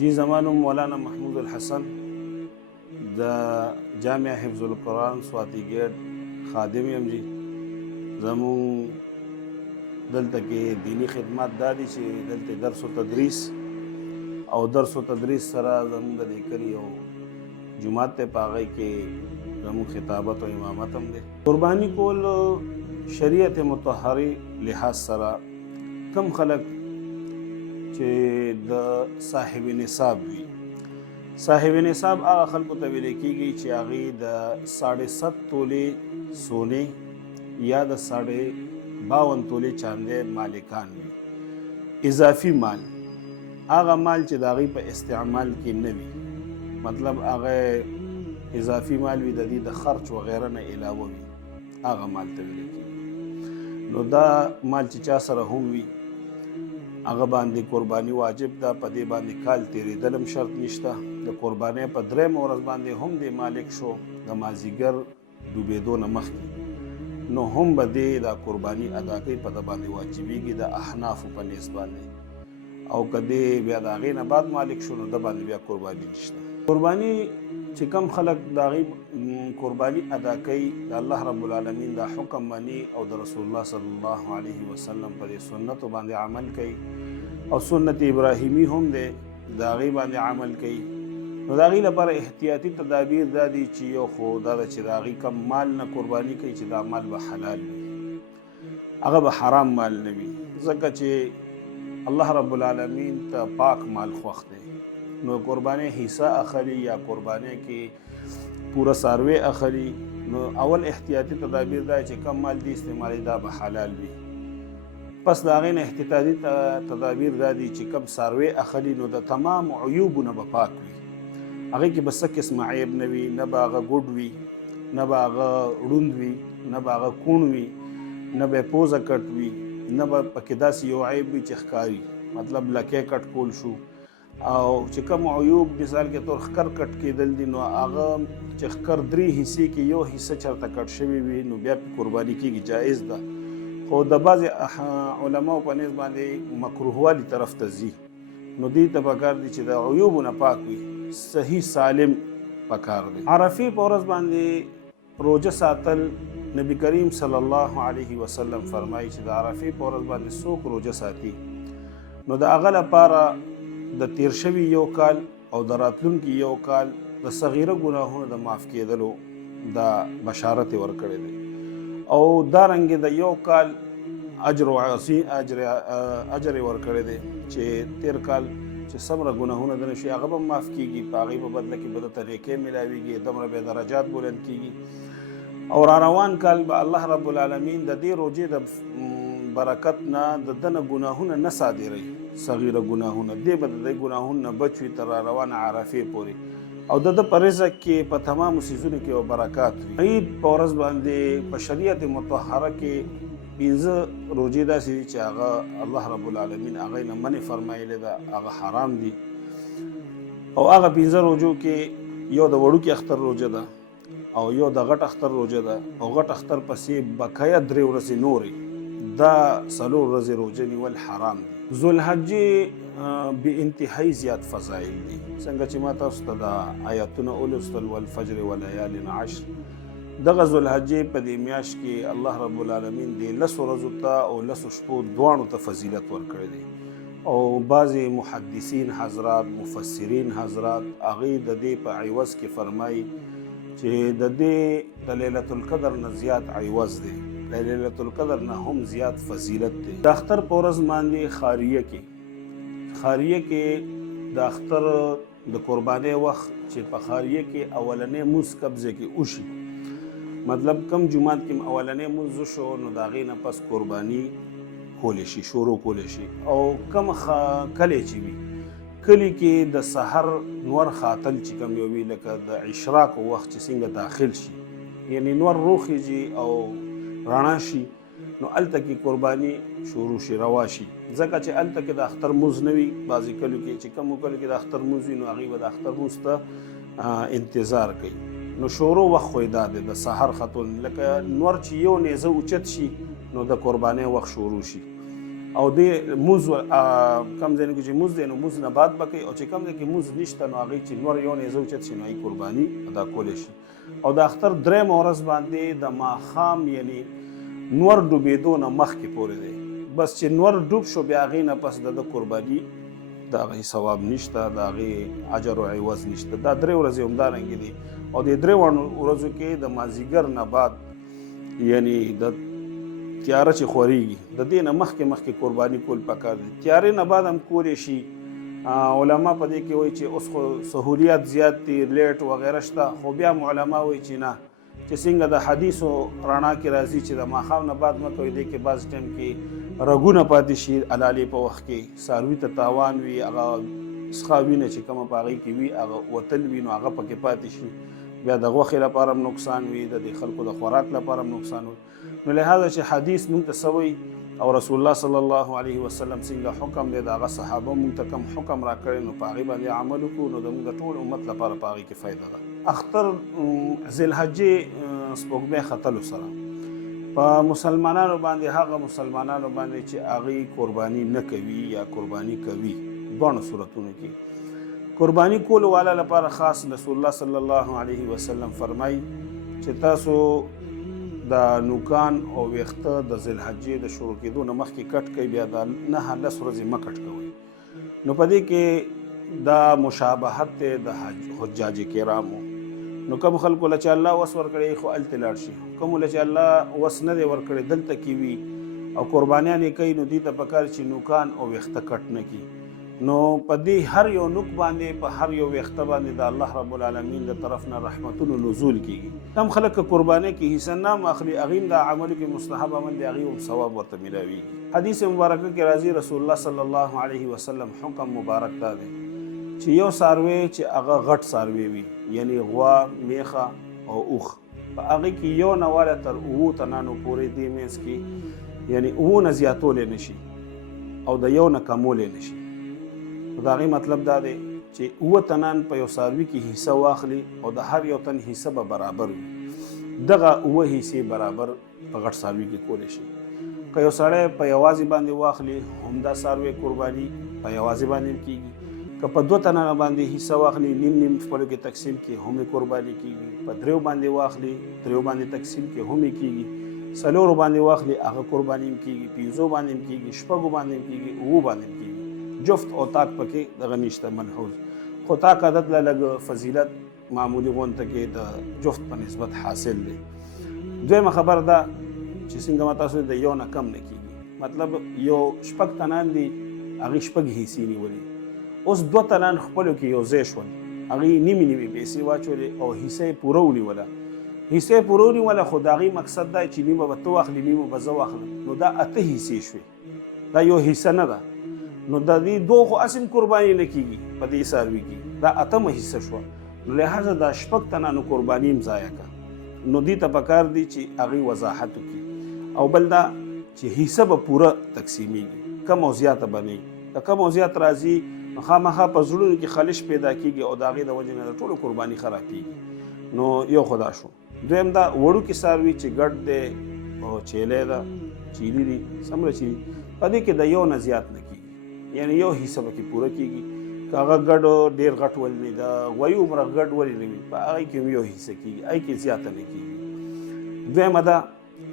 جی زمانو مولانا محمود الحسن د جامع حفظ القرآن سواتی گیٹ خادم یم جی زمون دلته کې دینی خدمات دادي چې دلته درس و تدریس او درس و تدریس سره زمون د دې کلي یو جماعت ته په هغې کې زمون خطابت او امامت هم دی. قرباني کول شریعت مطهرې لحاظ سره کم خلک چې د صاحب نصاب وي، صاحب نصاب هغه خلکو ته ویل کېږي چې هغې د 7.5 تولې سونې یا د 52 تولې چاندی مالکان وي. اضافي مال هغه مال چې د هغې په استعمال کې نه وي، مطلب هغه اضافي مال وي د دې د خرچ وغیره نه علاوه وي، هغه مال ته ویل کېږي. نو دا مال چې چا سره هم وي هغه باندې قرباني واجب ده، په دې باندې کال تېرېدل هم شرط نشته. د قربانۍ په 3 ورځ باندې هم د مالک شو د مازدیګر ډوبېدو نه مخکې، نو هم به دې دا قرباني ادا کوي، په ده باندې واجبېږي د احنافو په نیز باندې. او که دې بیا د هغې نه بعد مالک شو نو ده باندې بیا قرباني نشته. قرباني چې کم خلک د هغې قرباني ادا کوي د الله رب العالمین دا حکم مني او د رسول الله صلی الله علیه وسلم په دې سنتو باندې عمل کوي او سنت ابراهیمی هم دی د هغې باندې عمل کوي، نو د هغې لپاره احتیاطي تدابیر دا دي چې یو خو دا ده چې د هغې کم مال نه قرباني کوي چې دا مال به حلال وي، هغه به حرام مال نه وي، ځکه چې الله رب العالمین ته پاک مال خوښ دی. نو قربانۍ حصہ اخلي یا قربانۍ کې پوره څاروی اخلي، نو اول احتیاطي تدابیر دا چې کم مال دی استعمالي دا به حلال وي. پس د هغې نه احتیاطي تدابیر دا دي چې کم څاروی اخلي نو د تمام عیوبو نه به پاک وي، هغې کې به څه قسمه عیب نه وي، نه به هغه ګوډ وي، نه به هغه ړوند وي، نه به هغه کوڼ وي، نه به پوزه کټ وي، نه به پکې داسې یو عیب وي چې ښکاري، مطلب لکۍ کټ کول شو. او چې کوم عیوب مثال کې طور ښکر کټ کېدل دي نو هغه چې ښکر 3 حصې کې یو حصه چېرته کټ شوي وي نو بیا پې قرباني کېږي، جایز ده، خو د بعضې علماو په نیز باندې مکروهوالي طرف ته ځي، نو دوی ته پکار دي چې د عیوبو نه پاک وي، صحیح سالم پکار دی. عرفې په ورځ باندې روژه ساتل نبی کریم صلی الله علیه وسلم فرمایي چې د عرفې په ورځ باندې څوک روژه ساتي نو د هغه لپاره د تیر شوي یو کال او د راتلونکي یو کال د صغیره ګناهونو د معاف کېدلو دا بشارت یې ورکړی دی، او دارنګې د یو کال اجر یې ورکړی دی چې تیر کال چې څومره ګناهونه د نه شي هغه به معاف کېږي، په هغې په بدله کې به درته نیکۍ میلاویږي، دومره به درجات بلند کېږي. او را روان کال به الله رب العالمین د دې روژې د برکت نه د ده نه ګناهونه نه صادروي، صغیره ګناهونه دی به د دې ګناهونو نه بچ وي تر را روانه عرفې پورې، او د ده په رزق کې په تمامو څیزونو کې یو برکات وي. عید په ورځ باندې په شریعت مطهره کې 15 روژې داسې دي چې هغه الله رب العالمین هغې نه منع فرمایلی ده، هغه حرام دي، او هغه 15 روژو کې یو د وړوکي اختر روژه ده او یو د غټ اختر روژه ده، او غټ اختر پسې بقیه 3 ورځې نورې دا 4 ورځې روژه نیول حرام دي. ذوالحجې بې انتهایی زیات فضایل دي، څنګه چې ما تاسو ته دا آیاتونه ولوستل والفجر ولیال عشر. دغه ذوالحجې په دې میاشت کې الله رب العالمین د 10 ورځو ته او 10 شپو دواړو ته فضیلت ورکړی دی، او بعضې محدثین حضرات مفسرین حضرات هغې د دې په عوض کې فرمایي چې د دې د لیلة القدر نه زیات عوض دی، د لیلة القدر نه هم زیات فضیلت دی. د اختر په ورځ باندې خاریه کې د اختر د قربانۍ وخت چې په خاریه کې اولنی مونځ قبضه کې وشي، مطلب کم جومات کې اولنی مونځ وشو نو د هغې نه پس قرباني کولی شي، شروع کولی شي. او کم کلی چې وي کلي کې د سحر نور خاتل چې کوم یو وي لکه د اشراق وخت چې څنګه داخل شي، یعنی نور روخیږي او رڼا شي، نو هلته کې قرباني شروع شي، روا شي، ځکه چې هلته کې د اختر مونځ نه وي. بعضې کلیو کې چې کومو کلیو کې د اختر مونځ وي نو هغوی به د اختر مونځ ته انتظار کوي، نو شروع وخت خو یې دا دی د سحر ختون، لکه نور چې یو نیزه اوچت شي نو د قربانۍ وخت شروع شي، او د موز کم ځای کې چې موز دی نو موز نه بعد به کوي، او چې کم ځای کې موز نشته نو هغې چې نور یو نیزه اوچت شي نو هغې قرباني ادا کولی شي. او د اختر درېیمه ورځ باندې د ماښام یعنې نور ډوبېدو نه مخکې پورې دی، بس چې نور ډوب شو بیا هغې نه پس د قرباني د هغې ثواب نشته، د هغې اجر او عوض نشته. دا 3 ورځې همدارنګې دي. او د 3 ورځو کې د مازدیګر نه بعد یعنې د تیاره چې خورېږي د دې نه مخکې قرباني کول پکار دي. تیارې نه بعد هم کولی شي. علما په دې کې وایي چې اوس خو سهولیات زیات دي، لیټ وغیره شته، خو بیا هم علما وایي چې نه، چې څنګه د حدیثو رڼا کې راځي چې د ماښام نه بعد مه کوئ. دې کې بعض ټایم کې رګونه پاتې شي علالې په وخت کې، څاروي ته تاوان وي، هغه څخه وینه چې کومه په هغې کې وي هغه وتل وي نو هغه پکې پاتې شي، بیا د غوښې لپاره هم نقصان وي، د دې خلکو د خوراک لپاره هم نقصان وي. نو لهذا چې حدیث موږ ته څه وایي او رسول الله صلی الله علیه وسلم څنګه حکم دی، د هغه صحابه موږ ته کوم حکم راکړی نو په هغې باندې عمل وکړو نو زموږ د ټول امت لپاره په هغې کې فایده ده. اختر ذوالحجې سپوږمۍ ختلو سره په مسلمانانو باندې، هغه مسلمانانو باندې چې هغې قرباني نه کوي یا قرباني کوي، دواړو صورتونو کې قرباني کولو والا لپاره خاص رسول الله صلی الله علیه وسلم فرمایي چې تاسو د نوکان او ویښته د ذوالحجې د شروع کېدو نه مخکې کټ کوئ، بیا د 9-10 ورځې مه کټ کوئ. نو په دې کې دا مشابهت دی د حجاج کرامو. نو کوم خلکو له چې الله وس ورکړی خو هلته لاړ شي، کومو له چې الله وس نه دی ورکړی دلته کې وي او قربانیان یې کوي، نو دوی ته پکار چې نوکان او ویښته کټ نه کړي. نو په دې هر یو نوک باندې، په هر یو ویښته باندې د الله رب العالمین د طرف نه رحمتونو نزول کېږي. کم خلک که قربانۍ کې حصه نه هم اخلي، هغې هم د عملو کې مستحب عمل دی، هغې هم ثواب ورته میلاویږي. حدیث مبارکه کې راځي رسول الله صلی الله علیه وسلم حکم مبارک دا دی چې یو څاروی چې هغه غټ څاروی وي، یعنی غوا، میخه او اوښ، په هغې کې یو نه واله تر 7 تنانو پورې دې منځ کې یعنی 7 نه زیاتولی نه شي او د یو نه کمولی نه شي. نو د هغې مطلب دا دی چې 7 تنان په یو څاروي کې حصه واخلي او د هر یو تن حصه به برابر وي. دغه 7 حصې برابر په غټ څاروي کې کولی شي. که یو سړی په یوازې باندې واخلي هم دا څاروی قرباني په یوازې باندې کېږي، که په 2 تنانو باندې حصه واخلي نیم نیم خپلو کې تقسیم کړي هم یې قرباني کېږي، په 3 باندې واخلي 3 باندې تقسیم کړي هم یې کېږي، 4 باندې واخلي هغه قرباني هم کېږي، 5 باندې هم کېږي، 6 باندې هم کېږي، 7 باندې هم کېږي. جفت او طاق پکې دغه نشته منحوظ، خو طاق عدد له لږ فضیلت معمولي غونته کې د جفت په نسبت حاصل دی. دویمه خبر ده چې څنګه ما تاسو د یو نه کم نه کېږي، مطلب یو 6 تنان دي هغې 6 حصې نیولې، اوس 2 تنان خپلو کې یو ځای شول، هغې نیمې پیسې واچولې او حصه یې پوره ونیوله. حصه یې پوره ونیوله خو د هغې مقصد دا چې نیمه به ته واخلي نیمه به زه واخلم، نو دا 8 حصې شوې، دا یو حصه نه ده. نو د دې 2 خو اسیم قرباني نه کېږي په دې څاروي کې، دا 8مه حصه شوه. نو لهذا دا 6 تنانو قرباني هم ضایع کړه. نو دې ته پکار دی چې هغې وضاحت وکړي. او بل دا چې حصه به پوره تقسیمیږي، کم او زیاته به نه وي. که کم او زیات راځي نو خامخا په زړونو کې خلش پیدا کېږي او د هغې د وجې نه د ټولو قرباني خرابېږي. نو یو خو دا شو. دویم دا وړوکي څاروي چې ګډ دی او چیلی ده، چیلي دي، څومره چیلي، په دې کې د یو نه زیات نه کېږي، یعنی یو حصه پکې پوره کېږي. که هغه ګډ ډېر غټ ولې نه د غویو عمره ګډ ولې نه وي، په هغې کې هم یو حصه کېږي، هغې کې زیاته نه کېږي. دویمه ده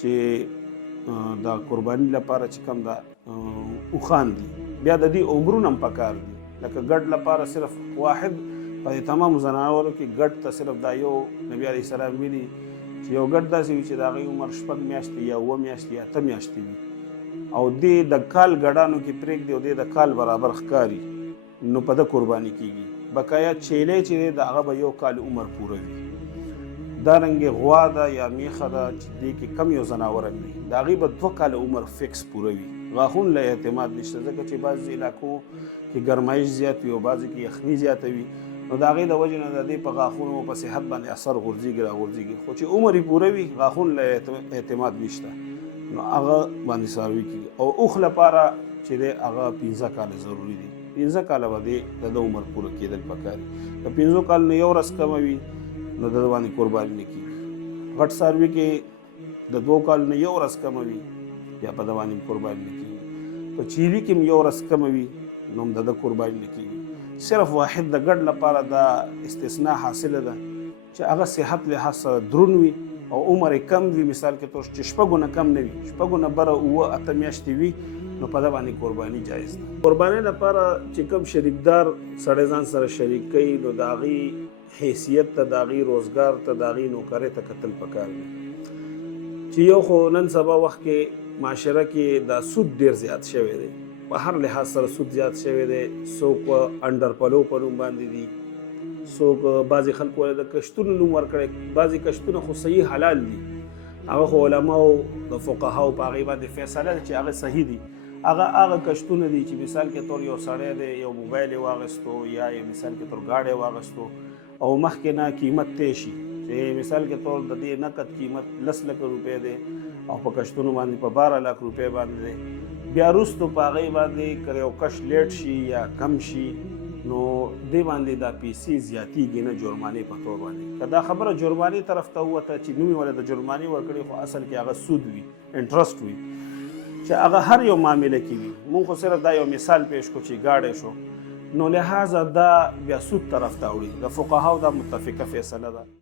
چې د قرباني لپاره چې کوم ده اوښان دي، بیا د دې عمرونه هم پکار دي. لکه ګډ لپاره صرف واحد په تمامو زناورو کې ګډ ته صرف دا یو نبي علیه السلام ویلي چې یو ګډ داسې وي چې د هغې عمر 6 میاشتې یا 7 میاشتې یا 8 میاشتې وي او دې د کال ګډانو کې پرېږدي او دې د کال برابر ښکاري، نو په ده قرباني کېږي. بقایا چیلی چې دی د هغه به 1 کال عمر پوره وي. دارنګې غوا ده یا میخه ده چې دې کې کم یو زناور هم وي، د هغې به 2 کاله عمر فکس پوره وي. غاښونو له اعتماد نشته، ځکه چې بعضې علاقو کې ګرمایش زیات وي او بعضې کې یخني زیاته وي، نو د هغې د وجې نه د دې په غاښونو په صحت باندې اثر غورځېږي راغورځېږي. خو چې عمر یې پوره وي غاښونو له اعتماد نشته، نو هغه باندې څاروي کېږي. او اوښ لپاره چې دی هغه 15 کاله ضروري دي، 15 کاله به د ده عمر پوره کېدل پکار دي. که 15 کال نه یو ورځ کمه وي نو د ده باندې قرباني نه کېږي. غټ څاروي کې د 2 کال نه یو ورځ کمه وي بیا په ده باندې قرباني نه کېږي. په چیري کې یو ورځ کمه وي نو هم د قرباني نه کېږي. صرف واحد د ګډ لپاره دا استثناء حاصله ده چې هغه صحت لحاظ سره دروند وي او عمر یې کم وي. مثال کې طور چې شپږو نه کم نه وي، شپږو نه بره 7 میاشتې وي، نو په ده باندې قرباني جایز ده. قربانۍ لپاره چې کوم شریکدار سړی ځان سره شریک کوي نو د هغې حیثیت ته، د هغې روزګار ته، د هغې نوکرۍ ته کتل پکار دي چې یو خو نن سبا وخت کې معاشره کې دا سود ډېر زیات شوی دی، په هر لحاظ سره سود زیات شوی دی. څوک انډر پلو په نوم باندې دي، څوک بعضې خلکو د کشتونو نوم ورکړی. بعضې کشتونه خو صحیح حلال دي، هغه خو علماو د فقهاو په هغې باندې فیصله ده چې هغه صحیح دي. هغه کشتونه دي چې مثال کې طور یو سړی دی یو موبایل یې واغېستو یا مثال کې طور ګاډی یې واغېستو او مخکې نه قیمت طی شي چې مثال کې طور د دې نقد قیمت 10 لکه روپۍ دی او په کشتونو باندې په 12 لک روپۍ باندې دی. بیا وروستو په هغې باندې که یو کش لیټ شي یا کم شي نو دې باندې دا پیسې زیاتېږي نه جرمانې په طور باندې. که دا خبره جرمانې طرف ته ووته چې نوم یې ولې د جرمانې ورکړي خو اصل کې هغه سود وي، انټرسټ وي چې هغه هر یو معامله کې وي. مونږ خو صرف دا یو مثال پیش کړو چې ګاډی شو، نو لہذا دا بیا سود طرف ته وړي. د فقهاو دا متفقه فیصله ده.